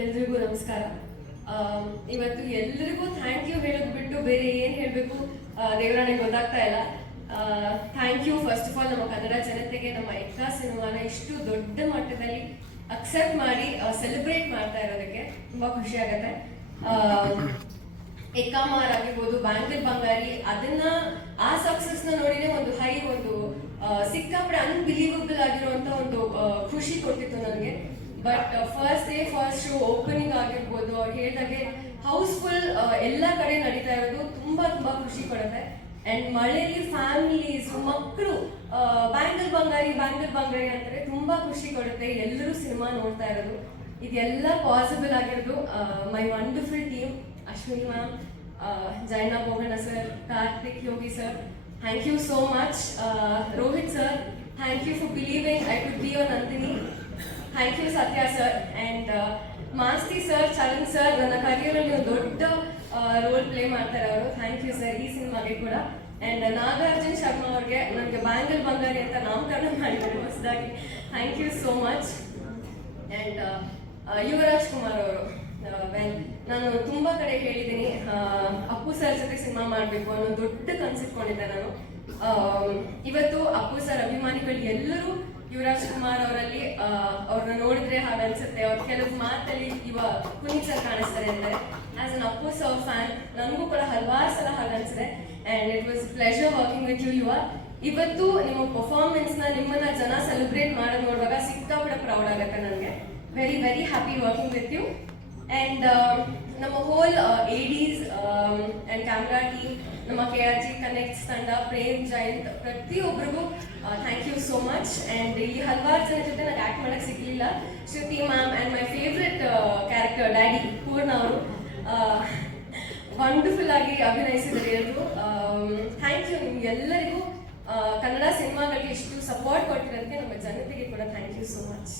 ಎಲ್ರಿಗೂ ನಮಸ್ಕಾರ. ಇವತ್ತು ಎಲ್ರಿಗೂ ಥ್ಯಾಂಕ್ ಯು ಹೇಳೋದು ಬಿಟ್ಟು ಬೇರೆ ಏನು ಹೇಳಬೇಕು? ದೇವರಾಣೆ ಗೊತ್ತಾಗ್ತಾ ಇಲ್ಲ. Thank you first of all ನಮ್ಮ ಕನ್ನಡ ಜನತೆಗೆ ನಮ್ಮ ಎಕ್ಕಾ ಸಿನಿಮಾನ ಇಷ್ಟು ದೊಡ್ಡ ಮಟ್ಟದಲ್ಲಿ ಅಕ್ಸೆಪ್ಟ್ ಮಾಡಿ ಸೆಲೆಬ್ರೇಟ್ ಮಾಡ್ತಾ ಇರೋದಕ್ಕೆ ತುಂಬಾ ಖುಷಿ ಆಗುತ್ತೆ. ಎಕ್ಕಾಮಾರ್ ಆಗಿರ್ಬೋದು ಬ್ಯಾಂಕಲ್ ಬಂಗಾರಿ, ಅದನ್ನ ಆ ಸಕ್ಸಸ್ನ ನೋಡಿನೇ ಒಂದು ಹೈ ಒಂದು ಸಿಕ್ಕಾಪಡೆ ಅನ್ಬಿಲೀವಬಲ್ ಆಗಿರುವಂತ ಒಂದು ಖುಷಿ ಕೊಟ್ಟಿತ್ತು ನನಗೆ. But first day first show opening ಆಗಿರ್ಬೋದು, ಅವ್ರು ಹೇಳಿದಾಗೆ ಹೌಸ್ಫುಲ್ ಎಲ್ಲ ಕಡೆ ನಡೀತಾ ಇರೋದು. ತುಂಬಾ ತುಂಬಾ ಖುಷಿ ಕೊಡುತ್ತೆ. ಅಂಡ್ ಮಳೆಯಲ್ಲಿ ಫ್ಯಾಮಿಲೀಸ್ ಮಕ್ಕಳು ಬ್ಯಾಂಗಲ್ ಬಂಗಾರಿ ಬ್ಯಾಂಗಲ್ ಬಂಗಾರಿ ಅಂತಾರೆ ತುಂಬಾ ಖುಷಿ ಕೊಡುತ್ತೆ. ಎಲ್ಲರೂ ಸಿನಿಮಾ ನೋಡ್ತಾ ಇರೋದು. ಇದೆಲ್ಲ ಪಾಸಿಬಲ್ ಆಗಿರೋದು. My wonderful team Ashwini ma'am Jaina Boganna sir Karthik Yogi sir thank you so much Rohit sir thank you for believing I could be your Nandini thank you Satya sir and Masti sir Charan sir ನನ್ನ ಕರಿಯರಲ್ಲಿ ದೊಡ್ಡ role play ಮಾಡ್ತಾರೆ ಅವರು. Thank you sir ಈ ಸಿನಿಮಾಗೆ ಕೂಡ. And Nagarjun Sharma ಅವ್ರಿಗೆ ನನಗೆ ಬ್ಯಾಂಗಲ್ ಬಂಗಾರಿ ಅಂತ ನಾಮಕರಣ ಮಾಡಿದ್ದಾರೆ ಹೊಸದಾಗಿ. Thank you so much and Yuvraj Kumar ಅವರು. ವೆಲ್. ನಾನು ತುಂಬಾ ಕಡೆ ಹೇಳಿದ್ದೀನಿ ಅಪ್ಪು ಸರ್ ಜೊತೆ ಸಿನಿಮಾ ಮಾಡಬೇಕು ಅನ್ನೋ ದೊಡ್ಡ ಕನ್ಸಿಟ್ಕೊಂಡಿದ್ದೆ ನಾನು. ಇವತ್ತು ಅಪ್ಪು ಸರ್ ಅಭಿಮಾನಿಗಳು ಎಲ್ಲರೂ ಯುವರಾಜ್ ಕುಮಾರ್ ಅವರಲ್ಲಿ ಅವ್ರನ್ನ ನೋಡಿದ್ರೆ ಹಾಗೆ ಅನ್ಸುತ್ತೆ ಅವ್ರ ಕೆಲವು ಮಾತಲ್ಲಿ ಇವ ಪುನೀತ್ ಸರ್ ಕಾಣಿಸ್ತಾರೆ ಅಂತಾರೆ as an Appu sir fan ನನಗೂ ಕೂಡ ಹಲವಾರು ಸಲ ಹಾಗೆ ಅನ್ಸಿದೆ and it was pleasure working with you Yuva. ಇವತ್ತು ನಿಮ್ಮ ಪರ್ಫಾರ್ಮೆನ್ಸ್ನ ನಿಮ್ಮನ್ನ ಜನ ಸೆಲೆಬ್ರೇಟ್ ಮಾಡೋದು ನೋಡುವಾಗ ಸಿಕ್ಕಾಪಟ್ಟೆ ಪ್ರೌಡ್ ಆಗುತ್ತೆ ನನಗೆ. Very very happy working with you and ನಮ್ಮ whole ADs and camera team ನಮ್ಮ ಕೆ ಆರ್ ಜಿ ಕನೆಕ್ಟ್ಸ್ ತಂಡ ಪ್ರೇಮ್ ಜಯಂತ್ ಪ್ರತಿಯೊಬ್ಬರಿಗೂ thank you so much and ಇಲ್ಲಿ ಹಲವಾರು ಜನ ಜೊತೆ ನಂಗೆ ಆ್ಯಕ್ಟ್ ಮಾಡೋಕ್ಕೆ ಸಿಗ್ಲಿಲ್ಲ. Shruthi ma'am and my favourite character daddy Poorna ಅವರು. ವಂಡರ್ಫುಲ್ ಆಗಿ ಅಭಿನಯಿಸಿದ್ದಾರೆ ಎಲ್ಲರೂ ಥ್ಯಾಂಕ್ ಯು ನಿಮ್ಗೆಲ್ಲರಿಗೂ ಕನ್ನಡ ಸಿನಿಮಾಗಳಿಗೆ ಇಷ್ಟು ಸಪೋರ್ಟ್ ಕೊಟ್ಟಿರೋದಕ್ಕೆ ನಮ್ಮ ಜನತೆಗೆ ಕೂಡ ಥ್ಯಾಂಕ್ ಯು ಸೋ ಮಚ್